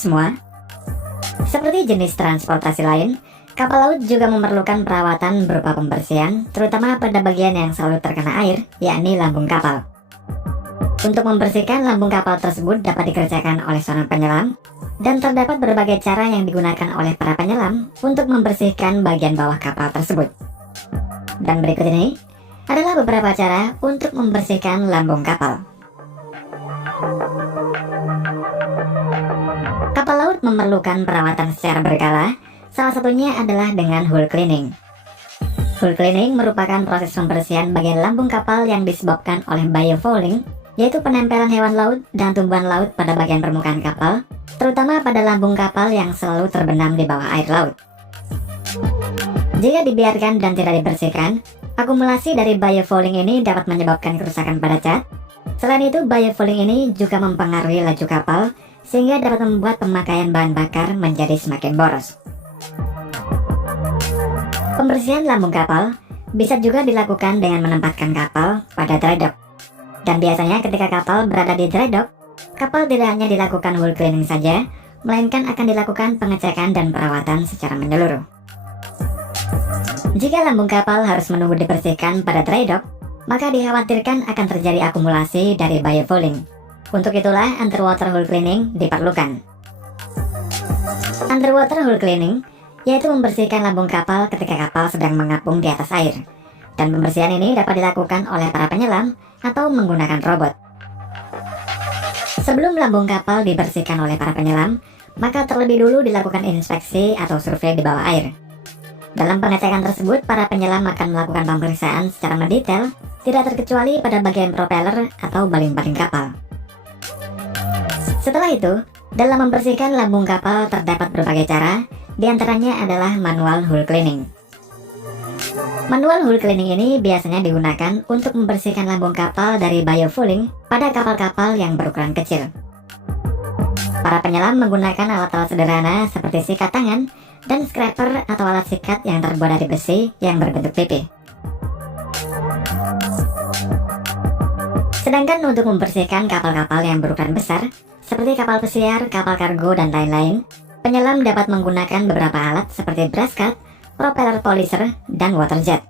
semua. Seperti jenis transportasi lain, kapal laut juga memerlukan perawatan berupa pembersihan, terutama pada bagian yang selalu terkena air, yakni lambung kapal. Untuk membersihkan lambung kapal tersebut dapat dikerjakan oleh seorang penyelam, dan terdapat berbagai cara yang digunakan oleh para penyelam untuk membersihkan bagian bawah kapal tersebut. Dan berikut ini adalah beberapa cara untuk membersihkan lambung kapal. Kapal laut memerlukan perawatan secara berkala, salah satunya adalah dengan hull cleaning. Hull cleaning merupakan proses pembersihan bagian lambung kapal yang disebabkan oleh biofouling, yaitu penempelan hewan laut dan tumbuhan laut pada bagian permukaan kapal, terutama pada lambung kapal yang selalu terbenam di bawah air laut. Jika dibiarkan dan tidak dibersihkan, akumulasi dari biofouling ini dapat menyebabkan kerusakan pada cat. Selain itu, biofouling ini juga mempengaruhi laju kapal, sehingga dapat membuat pemakaian bahan bakar menjadi semakin boros. Pembersihan lambung kapal bisa juga dilakukan dengan menempatkan kapal pada dry dock. Dan biasanya ketika kapal berada di dry dock, kapal tidak hanya dilakukan hull cleaning saja, melainkan akan dilakukan pengecekan dan perawatan secara menyeluruh. Jika lambung kapal harus menunggu dibersihkan pada dry dock, maka dikhawatirkan akan terjadi akumulasi dari biofouling. Untuk itulah underwater hull cleaning diperlukan. Underwater hull cleaning yaitu membersihkan lambung kapal ketika kapal sedang mengapung di atas air. Dan pembersihan ini dapat dilakukan oleh para penyelam atau menggunakan robot. Sebelum lambung kapal dibersihkan oleh para penyelam, maka terlebih dulu dilakukan inspeksi atau survei di bawah air. Dalam pengecekan tersebut, para penyelam akan melakukan pemeriksaan secara mendetail, tidak terkecuali pada bagian propeller atau baling-baling kapal. Setelah itu, dalam membersihkan lambung kapal terdapat berbagai cara, diantaranya adalah manual hull cleaning. Manual hull cleaning ini biasanya digunakan untuk membersihkan lambung kapal dari biofouling pada kapal-kapal yang berukuran kecil. Para penyelam menggunakan alat-alat sederhana seperti sikat tangan dan scraper atau alat sikat yang terbuat dari besi yang berbentuk pipi. Sedangkan untuk membersihkan kapal-kapal yang berukuran besar, seperti kapal pesiar, kapal kargo, dan lain-lain, penyelam dapat menggunakan beberapa alat seperti brass cut, propeller polisher, dan water jet.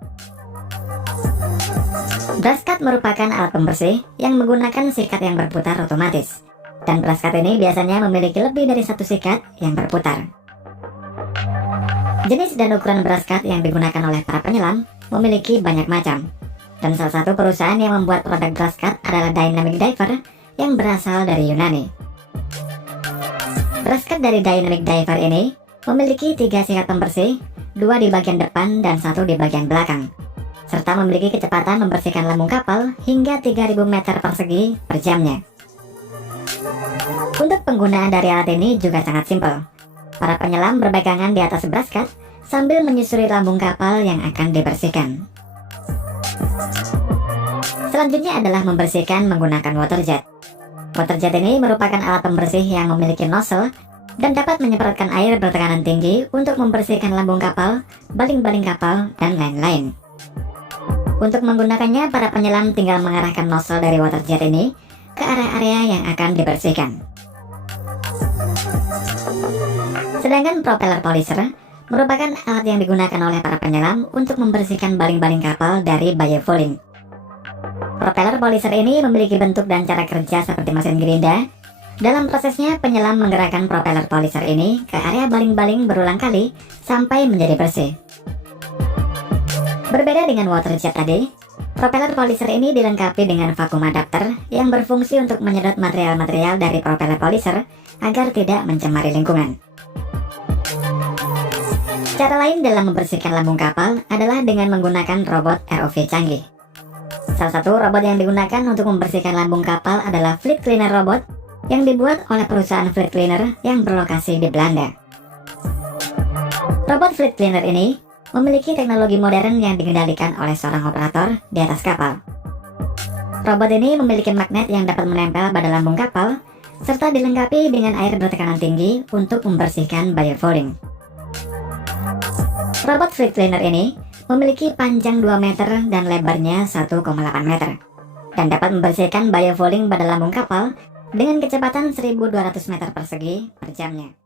Brass cut merupakan alat pembersih yang menggunakan sikat yang berputar otomatis. Dan brass cut ini biasanya memiliki lebih dari satu sikat yang berputar. Jenis dan ukuran brass cut yang digunakan oleh para penyelam memiliki banyak macam. Dan salah satu perusahaan yang membuat produk brass cut adalah Dynamic Diver yang berasal dari Yunani. Brass cut dari Dynamic Diver ini memiliki 3 sikat pembersih, 2 di bagian depan dan 1 di bagian belakang, serta memiliki kecepatan membersihkan lambung kapal hingga 3000 meter persegi per jamnya. Untuk penggunaan dari alat ini juga sangat simpel. Para penyelam berpegangan di atas brass cut sambil menyusuri lambung kapal yang akan dibersihkan. Selanjutnya adalah membersihkan menggunakan water jet. Water jet ini merupakan alat pembersih yang memiliki nozzle dan dapat menyemprotkan air bertekanan tinggi untuk membersihkan lambung kapal, baling-baling kapal, dan lain-lain. Untuk menggunakannya, para penyelam tinggal mengarahkan nozzle dari water jet ini ke area-area yang akan dibersihkan. Sedangkan propeller polisher merupakan alat yang digunakan oleh para penyelam untuk membersihkan baling-baling kapal dari biofouling. Propeller polisher ini memiliki bentuk dan cara kerja seperti mesin gerinda. Dalam prosesnya, penyelam menggerakkan propeller polisher ini ke area baling-baling berulang kali sampai menjadi bersih. Berbeda dengan water jet tadi, propeller polisher ini dilengkapi dengan vacuum adapter yang berfungsi untuk menyedot material-material dari propeller polisher agar tidak mencemari lingkungan. Cara lain dalam membersihkan lambung kapal adalah dengan menggunakan robot ROV canggih. Salah satu robot yang digunakan untuk membersihkan lambung kapal adalah Fleet Cleaner Robot yang dibuat oleh perusahaan Fleet Cleaner yang berlokasi di Belanda. Robot Fleet Cleaner ini memiliki teknologi modern yang dikendalikan oleh seorang operator di atas kapal. Robot ini memiliki magnet yang dapat menempel pada lambung kapal, serta dilengkapi dengan air bertekanan tinggi untuk membersihkan biofouling. Robot Fleet Cleaner ini memiliki panjang 2 meter dan lebarnya 1,8 meter, dan dapat membersihkan biofouling pada lambung kapal dengan kecepatan 1.200 meter persegi per jamnya.